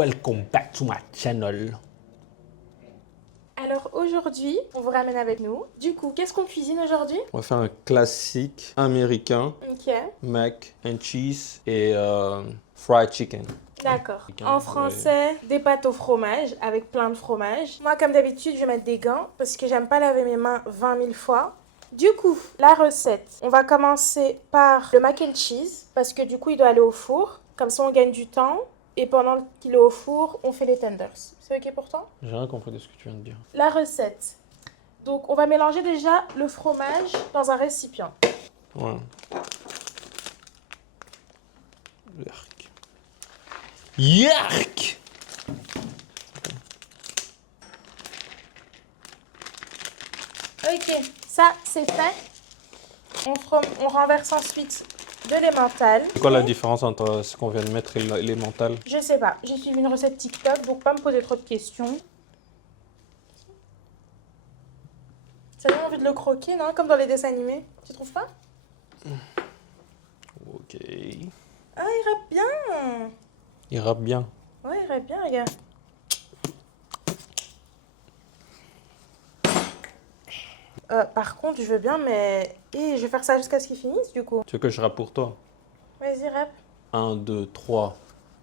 welcome back to my channel. Alors aujourd'hui, on vous ramène avec nous. Du coup, qu'est-ce qu'on cuisine aujourd'hui? On va faire un classique américain, Ok, mac and cheese et fried chicken. d'accord. En français, des pâtes au fromage avec plein de fromage. Moi, comme d'habitude, je vais mettre des gants parce que j'aime pas laver mes mains 20 000 fois. Du coup, la recette, on va commencer par le mac and cheese parce que du coup, il doit aller au four. Comme ça, on gagne du temps. Et pendant qu'il est au four, on fait les tenders. C'est ok pour toi? J'ai rien compris de ce que tu viens de dire. La recette. Donc, on va mélanger déjà le fromage dans un récipient. Ouais. Yark. Yark! Ok, ça c'est fait. On renverse ensuite de l'emmental. C'est quoi la différence entre ce qu'on vient de mettre et l'émental? Je sais pas, j'ai suivi une recette TikTok, donc pas me poser trop de questions. Ça donne envie de le croquer, non? Comme dans les dessins animés, tu trouves pas? Ok. Ah, il rappe bien. Il rappe bien. Ouais, il rappe bien, regarde. Par contre, je veux bien, mais... Et je vais faire ça jusqu'à ce qu'il finisse, du coup. Tu veux que je rappe pour toi? Vas-y, rappe. 1, 2, 3.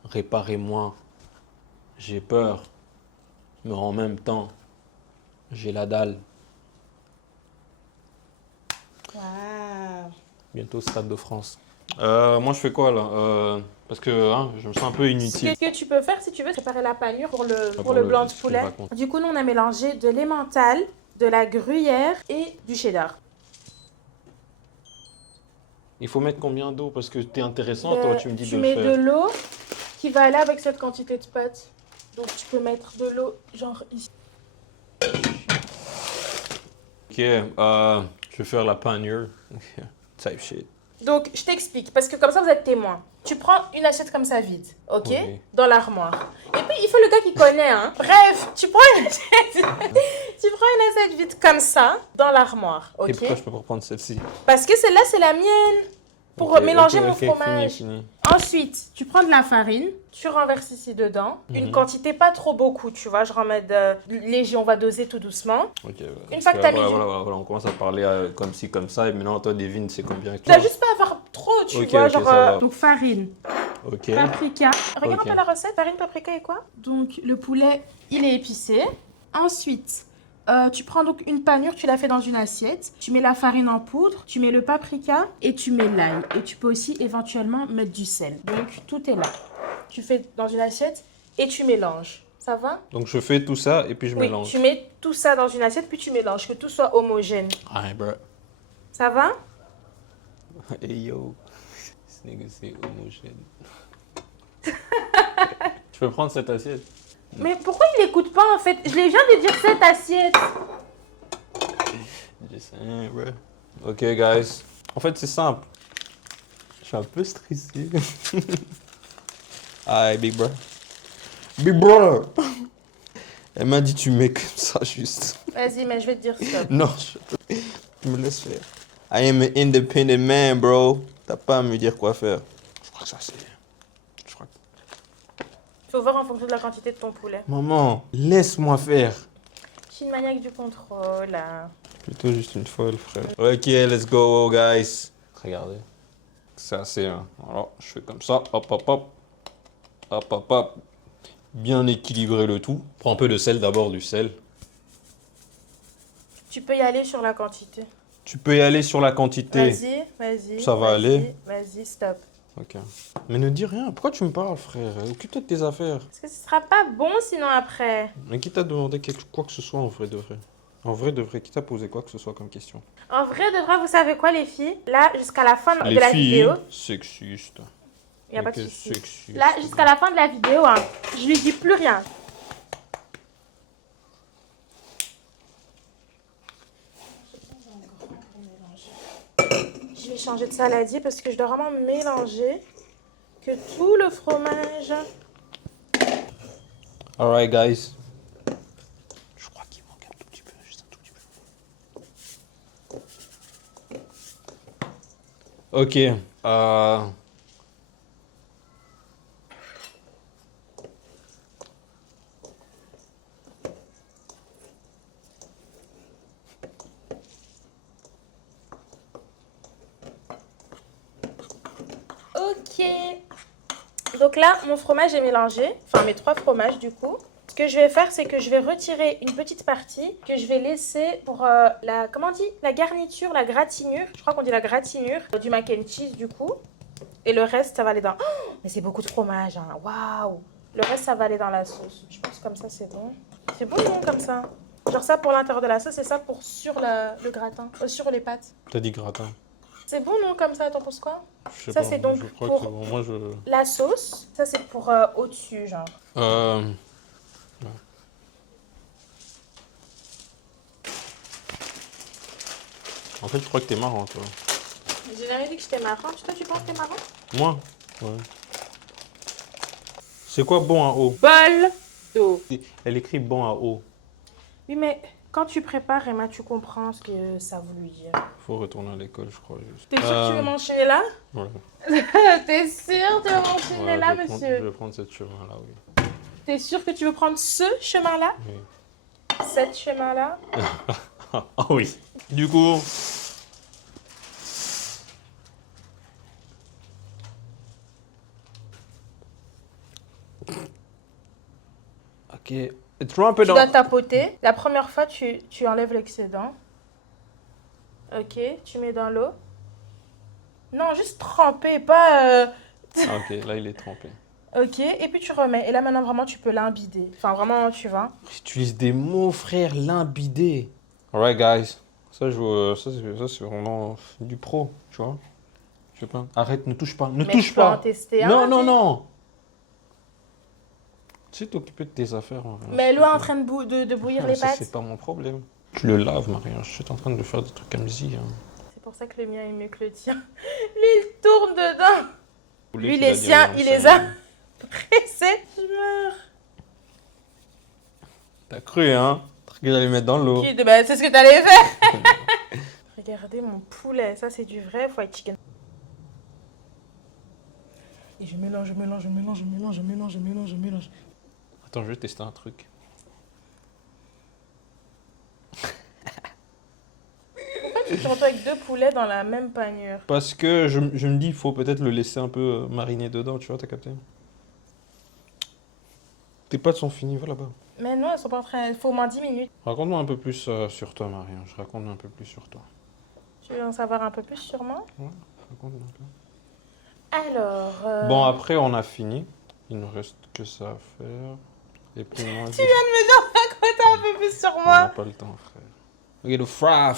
Réparez-moi. J'ai peur. Mais en même temps, j'ai la dalle. Waouh. Bientôt Stade de France. Moi, je fais quoi là? Parce que je me sens un peu inutile. Ce que tu peux faire, si tu veux, c'est préparer la panure pour pour le le- blanc de ce qu'il poulet. raconte. Du coup, nous, on a mélangé de l'emmental, de la gruyère et du cheddar. Il faut mettre combien d'eau? Parce que t'es intéressant, toi, tu me dis Tu de mets le de faire. l'eau qui va aller avec cette quantité de pâte. Donc, tu peux mettre de l'eau, genre ici. Ok, je vais faire la panure. Type shit. Donc, je t'explique, parce que comme ça, vous êtes témoin. Tu prends une assiette comme ça vide, ok? Ok. Dans l'armoire. Et puis, il faut le gars qui connaît, hein. Bref, tu prends une assiette, tu prends une assiette vide comme ça, dans l'armoire, ok? Et pourquoi je peux pas prendre celle-ci? Parce que celle-là, c'est la mienne. Pour Ok, mélanger ok, mon ok, fromage. fini. Ensuite, tu prends de la farine, tu renverses ici dedans. Une quantité pas trop beaucoup, tu vois. Je remets léger, on va doser tout doucement. Ok, Une fois que t'as mis voilà, on commence à parler comme ci, comme ça, et maintenant, toi, devine, c'est combien? Tu dois juste pas avoir trop, tu Ok, vois. ok, Genre, ça va. donc farine, Ok. paprika. Regarde Ok. un peu la recette. Farine, paprika et quoi? Donc le poulet, il est épicé. Ensuite, tu prends donc une panure, tu la fais dans une assiette. Tu mets la farine en poudre, tu mets le paprika et tu mets l'ail. Et tu peux aussi éventuellement mettre du sel. Donc tout est là. Tu fais dans une assiette et tu mélanges. Ça va? Donc, je fais tout ça, et puis je Oui, mélange. tu mets tout ça dans une assiette puis tu mélanges, que tout soit homogène. Alright, bro. Ça va? Hey, yo. Ce nigga, c'est homogène. Je peux prendre cette assiette? Mais pourquoi il écoute pas en fait? Je les viens de dire cette assiette. Just saying, bro. Ok, guys. En fait, c'est simple. Je suis un peu stressé. Aïe, big bro. Big brother. Elle m'a dit tu mets comme ça juste. Vas-y, mais je vais te dire stop. Non, tu me laisses faire. I am an independent man, bro. T'as pas à me dire quoi faire. Je crois que ça c'est... Je crois que... Faut voir en fonction de la quantité de ton poulet. Maman, laisse-moi faire. Je suis une maniaque du contrôle. Hein. Plutôt juste une folle, frère. Ok, let's go, guys. Regardez. C'est assez, hein. Alors, je fais comme ça. Hop, hop, hop. Hop, hop, hop. Bien équilibrer le tout. Prends un peu de sel d'abord, du sel. Tu peux y aller sur la quantité. Tu peux y aller sur la quantité. Vas-y, vas-y. Ça va aller. Vas-y, stop. Ok. Mais ne dis rien. Pourquoi tu me parles, frère? Occupe-toi de tes affaires. Parce que ce sera pas bon sinon après. Mais qui t'a demandé quoi que ce soit en vrai de vrai? En vrai de vrai, qui t'a posé quoi que ce soit comme question? En vrai, de vrai, vous savez quoi les filles? Là, jusqu'à la fin Les de la filles, vidéo, sexistes. il n'y a pas de Ok, souci. sexistes. Là, jusqu'à la fin de la vidéo, hein, je lui dis plus rien. Je vais changer de saladier parce que je dois vraiment mélanger que tout le fromage. Alright, guys. Je crois qu'il manque un tout petit peu, juste un tout petit peu. Ok. Ok. Donc là, mon fromage est mélangé. Enfin, mes 3 fromages du coup. Ce que je vais faire, c'est que je vais retirer une petite partie que je vais laisser pour la, comment on dit, la garniture, la gratinure. Je crois qu'on dit la gratinure du mac and cheese du coup. Et le reste, ça va aller dans... Oh, mais c'est beaucoup de fromage, hein. Waouh. Le reste, ça va aller dans la sauce. Je pense comme ça, c'est bon. C'est bon, non, comme ça. Genre ça pour l'intérieur de la sauce et ça pour sur le gratin, sur les pâtes. T'as dit gratin. C'est bon, non, comme ça, t'en penses quoi? Je sais Ça, pas, c'est donc je crois pour que c'est bon. Moi, je... la sauce. Ça, c'est pour au-dessus, genre. Ouais. En fait, je crois que t'es marrant, toi. J'ai jamais dit que j'étais marrant. Toi, tu penses que t'es marrant? Moi? Ouais. C'est quoi bon à eau? Bol d'eau. Elle écrit bon à eau. Oui, mais quand tu prépares, Emma, tu comprends ce que ça a voulu dire. Faut retourner à l'école, je crois. Juste. T'es sûr que tu veux m'enchaîner là? Ouais. T'es sûr que tu veux m'enchaîner Ouais, là, je monsieur? vais prendre cette chemin-là, oui. T'es sûr que tu veux prendre ce chemin-là? Oui. Cette chemin-là? Ah oui. Du coup... Ok. Et tu vois un peu Tu dans... dois tapoter. La première fois, tu enlèves l'excédent. Ok, tu mets dans l'eau. Non, juste tremper, pas... Ah, ok, là il est trempé. Ok, et puis tu remets. Et là, maintenant, vraiment, tu peux l'imbider. Enfin, vraiment, tu vois. J'utilise des mots, frère, l'imbider. Alright, guys. Ça, c'est vraiment du pro, tu vois. Je sais pas. Arrête, ne touche pas. Ne Mais touche je peux en pas. tester un. Non, non, tu sais. non. Tu sais t'occuper de tes affaires. En vrai. Mais l'eau est en train de bouillir les Ça, pâtes. c'est pas mon problème. Tu le laves, Maria. Je suis en train de faire des trucs comme ça. Hein. C'est pour ça que le mien est mieux que le tien. Lui, il tourne dedans. Lui, qu'il a les siens, dit, il c'est- les a pressés. Je meurs. T'as cru, hein? T'as cru que j'allais mettre dans l'eau. Bah, c'est ce que t'allais faire. Regardez mon poulet. Ça, c'est du vrai fried chicken. Et je mélange, je mélange, je mélange, je mélange, je mélange, je mélange, je mélange. Attends, je vais tester un truc. Pourquoi tu te retrouves avec 2 poulets dans la même panure? Parce que je me dis, il faut peut-être le laisser un peu mariner dedans, tu vois, t'as capté? Tes pâtes sont finies, va là-bas. Mais non, elles sont pas en train. Il faut au moins 10 minutes. Raconte-moi un peu plus sur toi, Maria. Je raconte un peu plus sur toi. Tu veux en savoir un peu plus sur moi? Ouais, raconte un peu. Alors. Bon, après, on a fini. Il ne reste que ça à faire. Et puis moi, Tu viens de me dire raconter un peu plus sur on n'a moi. pas le temps, frère. Ok, le fry.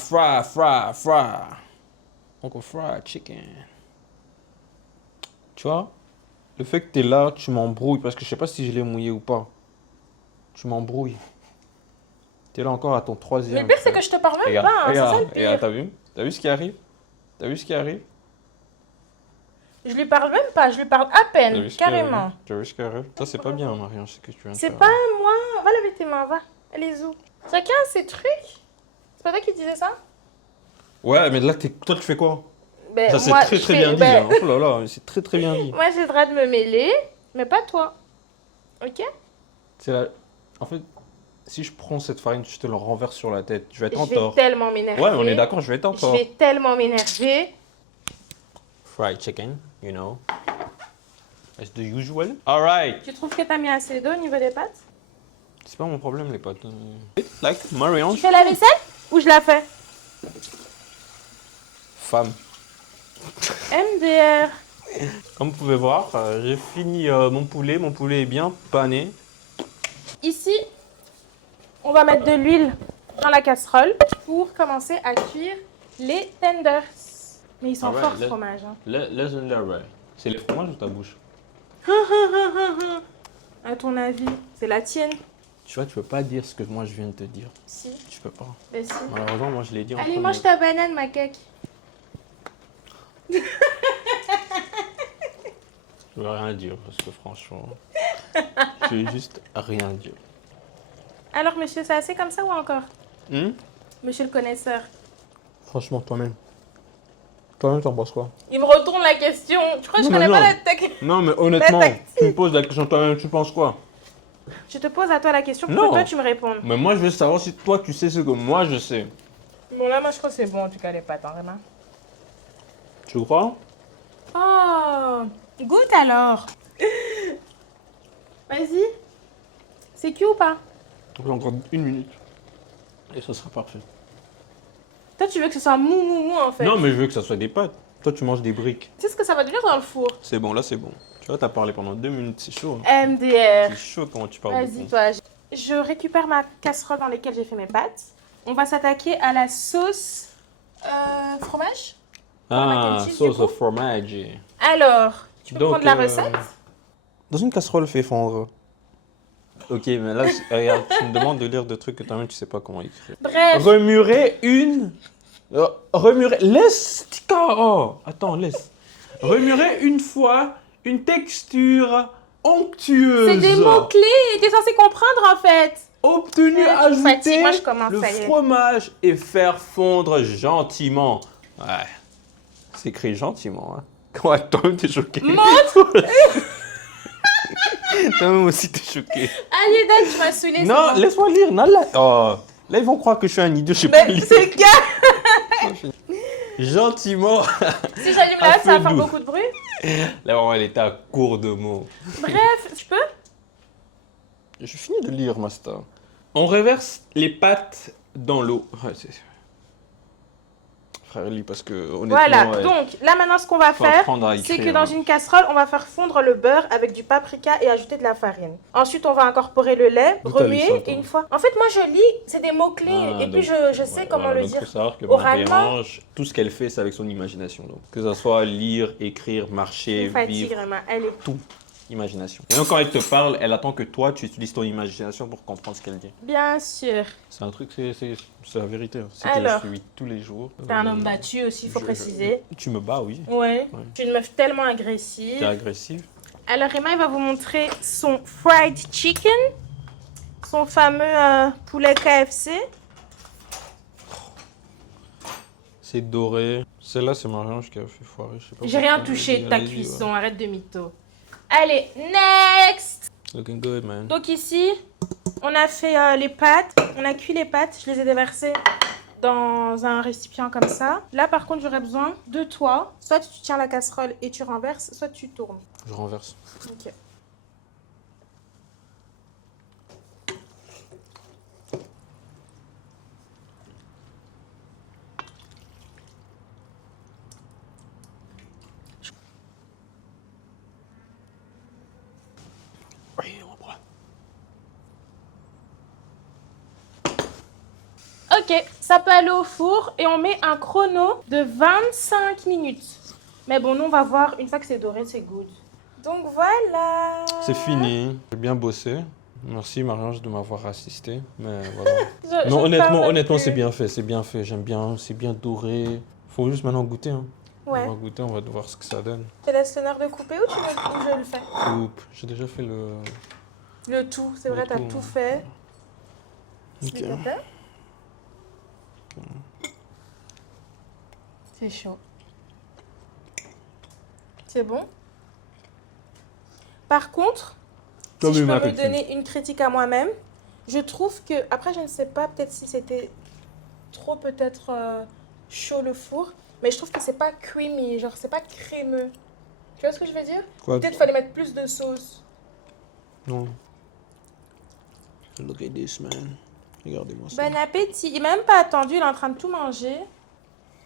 Encore fried chicken. Tu vois? Le fait que t'es là, tu m'embrouilles. Parce que je sais pas si je l'ai mouillé ou pas. Tu m'embrouilles. T'es là encore à ton troisième. Mais le pire, c'est frère. que je te parle même Regarde, pas. Hein, c'est ça regarde, le regarde, pire. t'as vu? T'as vu ce qui arrive? T'as vu ce qui arrive? Je lui parle même pas. Je lui parle à T'as peine. vu ce qui arrive? Carrément. T'as vu ce qui arrive? Ça, c'est pas bien, Marianne, ce que tu viens de C'est faire. pas moi. Va laver tes mains. Va. Allez, où? Chacun a ses trucs. C'est pas toi qui disais ça? Ouais, mais là, toi, tu fais quoi? Ben, Ça, c'est moi, très je très fais- bien dit. ben, Hein. Oh là là, c'est très très bien dit. Moi, j'ai le droit de me mêler, mais pas toi. Ok? C'est la... En fait, si je prends cette farine, je te le renverse sur la tête. Je vais être en Je vais tort. tellement m'énerver. Ouais, on est d'accord, je vais être en Je tort. vais tellement m'énerver. Fried chicken, you know. It's the usual. Alright. Tu trouves que t'as mis assez d'eau au niveau des pâtes? C'est pas mon problème, les potes. Like, Marianne, Tu fais la vaisselle ou je la fais? femme. MDR. Comme vous pouvez voir, j'ai fini mon poulet. Mon poulet est bien pané. Ici, on va mettre de l'huile dans la casserole pour commencer à cuire les tenders. Mais ils sont Ah ouais, forts, là- fromage. Hein. Legendary. C'est les fromages ou ta bouche? À ton avis, c'est la tienne? Tu vois, tu peux pas dire ce que moi je viens de te dire. Si. Tu peux pas. Ben si. Malheureusement, moi je l'ai dit en Allez, premier. mange ta banane, ma cake. Je veux rien dire parce que franchement, je vais juste rien dire. Alors, monsieur, c'est assez comme ça ou encore? Monsieur le connaisseur. Franchement, toi-même. Toi-même, t'en penses quoi? Il me retourne la question. Tu crois que je Non, connais mais pas non. la technique? Non, mais honnêtement, tactique. tu me poses la question toi-même, tu penses quoi? Je te pose à toi la question pour Non. que toi tu me répondes. Mais moi, je veux savoir si toi, tu sais ce que moi, je sais. Bon, là, moi, je crois que c'est bon, en tout cas, les pâtes, hein, vraiment. Tu crois? Oh, Goûte alors. Vas-y. C'est cuit ou pas? J'ai encore 1 minute. Et ça sera parfait. Toi, tu veux que ce soit mou en fait. Non, mais je veux que ça soit des pâtes. Toi, tu manges des briques. Tu sais ce que ça va devenir dans le four? C'est bon, là, c'est bon. Tu vois, t'as parlé pendant 2 minutes, c'est chaud. MDR. C'est chaud comment tu parles Vas-y, beaucoup. toi. Je récupère ma casserole dans laquelle j'ai fait mes pâtes. On va s'attaquer à la sauce fromage. mac and cheese, sauce du au coup. fromage. Alors, tu peux Donc, prendre la recette? Dans une casserole, fais fondre. Ok, mais là, regarde, tu me demandes de lire des trucs que toi-même tu sais pas comment écrire. Bref. Remurer une. Remurer. Laisse. Oh, attends, laisse. Remurer une fois une texture onctueuse. C'est des mots-clés. T'es censé comprendre en fait. Obtenu, Ouais, tu me fatigues, ajouter moi, je commence, le ça y est. fromage et faire fondre gentiment. Ouais. C'est écrit gentiment, hein. Quoi, toi-même t'es choqué. Toi-même aussi t'es choqué. Allez, Dan, tu m'as saoulé. Non, c'est bon. laisse-moi lire. Non, là, oh. Là, ils vont croire que je suis un idiot, je sais pas Mais lire. c'est que Gentiment. si j'allume À là, ça va feu faire doux. beaucoup de bruit. Là, vraiment, elle était à court de mots. Bref, tu peux? Je finis de lire, Master. On reverse les pâtes dans l'eau. Ouais, frère, lis parce que honnêtement, Voilà. ouais, Donc là maintenant, ce qu'on va faut faire, apprendre à c'est écrire, que dans hein. une casserole, on va faire fondre le beurre avec du paprika et ajouter de la farine. Ensuite, on va incorporer le lait, D'où t'as lu remuer ça, toi? et une fois. En fait, moi, je lis. C'est des mots clés Ah, et puis donc, je sais ouais, comment voilà, le donc dire. faut savoir que oralement. Marie-Ange, tout ce qu'elle fait, c'est avec son imagination. Donc. Que ce soit lire, écrire, Je marcher, me fatigue vivre, vraiment. Elle est tout. Imagination. Et donc, quand elle te parle, elle attend que toi, tu utilises ton imagination pour comprendre ce qu'elle dit. bien sûr. C'est un truc, c'est la vérité. Hein. C'est Alors. que je suis tous les jours. T'es un homme battu aussi, il faut préciser. Tu me bats, oui. Ouais. Ouais. Tu es une meuf tellement T'es agressive. agressive. Alors Emma, il va vous montrer son fried chicken, son fameux poulet KFC. C'est doré. Celle-là, c'est Marie-Ange qui a fait foirer. Je sais pas J'ai rien pourquoi. touché de Elle ta a dit, cuisson, arrête de mytho. Allez, next. Looking good, man. Donc ici, on a fait les pâtes, on a cuit les pâtes, je les ai déversées dans un récipient comme ça. Là par contre, j'aurais besoin de toi. Soit tu tiens la casserole et tu renverses, soit tu tournes. Je renverse. Ok. Oui, on prend. Ok, ça peut aller au four et on met un chrono de 25 minutes. Mais bon, nous on va voir, une fois que c'est doré, c'est good. Donc voilà. C'est fini. J'ai bien bossé. Merci Marie-Ange de m'avoir assisté. Mais voilà. Non, honnêtement, c'est bien fait. C'est bien fait. J'aime bien. C'est bien doré. Faut juste maintenant goûter. Hein. Ouais. On va goûter, on va voir ce que ça donne. Je te laisse l'honneur de couper ou je le fais? Coupe. J'ai déjà fait le. Le tout, c'est Le vrai, t'as tout, tout ouais. fait. Ok. S'il te plaît. C'est chaud. C'est bon. Par contre, si je peux me donner une critique à moi-même, je trouve que, après je ne sais pas, peut-être si c'était trop peut-être chaud le four, mais je trouve que c'est pas creamy, genre c'est pas crémeux. Tu vois ce que je veux dire? Quoi? Peut-être fallait mettre plus de sauce. Non. Look at this, man. Regardez-moi ça. Bon appétit. Il m'a même pas attendu, il est en train de tout manger.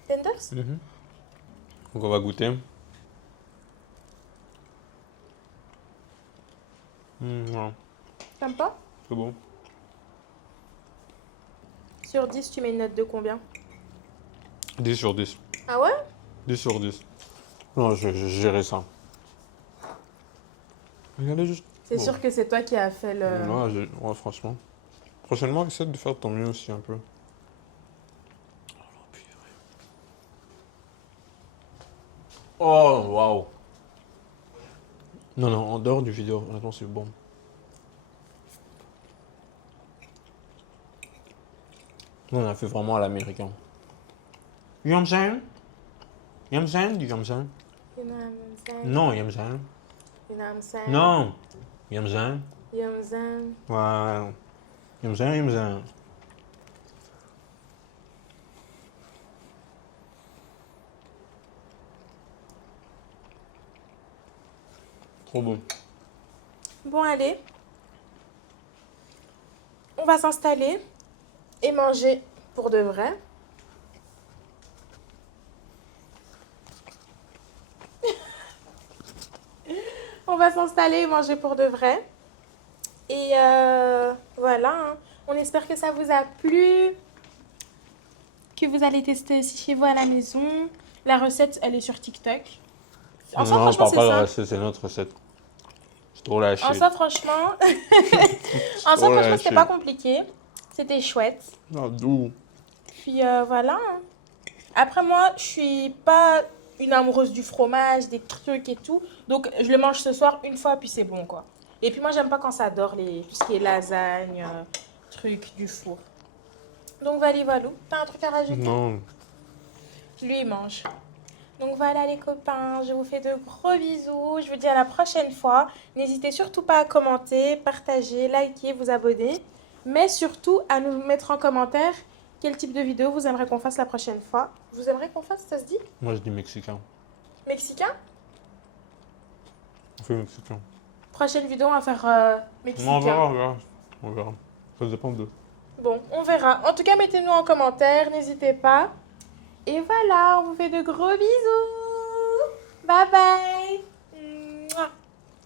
Tenders? Mhm. Donc on va goûter. Non, T'aimes pas? c'est bon. Sur 10, tu mets une note de combien? 10 sur 10. Ah ouais? 10 sur 10. Non, je gérerai ça. Regardez juste. C'est Bon. sûr que c'est toi qui as fait le... Ouais, franchement. Prochainement, essaie de faire ton mieux aussi un peu. Oh, waouh. Non, en dehors du vidéo, honnêtement, c'est bon. Non, on a fait vraiment à l'américain. Yamzan? Yamzan? Du Yamzan? You know what I'm saying? Non, Yamzan. You know what I'm saying? Non. Yamzan. You know what I'm saying? Ouais. Yamzan. Trop bon. Bon, allez. On va s'installer et manger pour de vrai. On va s'installer et manger pour de vrai. Et voilà, hein. On espère que ça vous a plu, que vous allez tester aussi chez vous à la maison. La recette, elle est sur TikTok. En soi, Non, on franchement, parle c'est pas de la simple. recette, c'est notre recette. C'est trop lâché. En soi, franchement, Trop c'était lâché. pas compliqué. C'était chouette. Ah, d'où? Puis voilà, hein. Après, moi, je suis pas une amoureuse du fromage, des trucs et tout. Donc, je le mange ce soir une fois, puis c'est bon, quoi. Et puis, moi, j'aime pas quand ça dort, tout ce qui est lasagne, trucs du four. Donc, voilà, Valou, t'as un truc à rajouter? Non. Lui, il mange. Donc, voilà, les copains, je vous fais de gros bisous. Je vous dis à la prochaine fois. N'hésitez surtout pas à commenter, partager, liker, vous abonner. Mais surtout, à nous mettre en commentaire quel type de vidéo vous aimeriez qu'on fasse la prochaine fois. Vous aimeriez qu'on fasse, ça se dit? Moi, je dis mexicain. Mexicain? On fait mexicain. Prochaine vidéo, on va faire Non, mexicain. on verra, on verra. On verra. Ça dépend de. Bon, on verra. En tout cas, mettez-nous en commentaire, n'hésitez pas. Et voilà, on vous fait de gros bisous. Bye bye.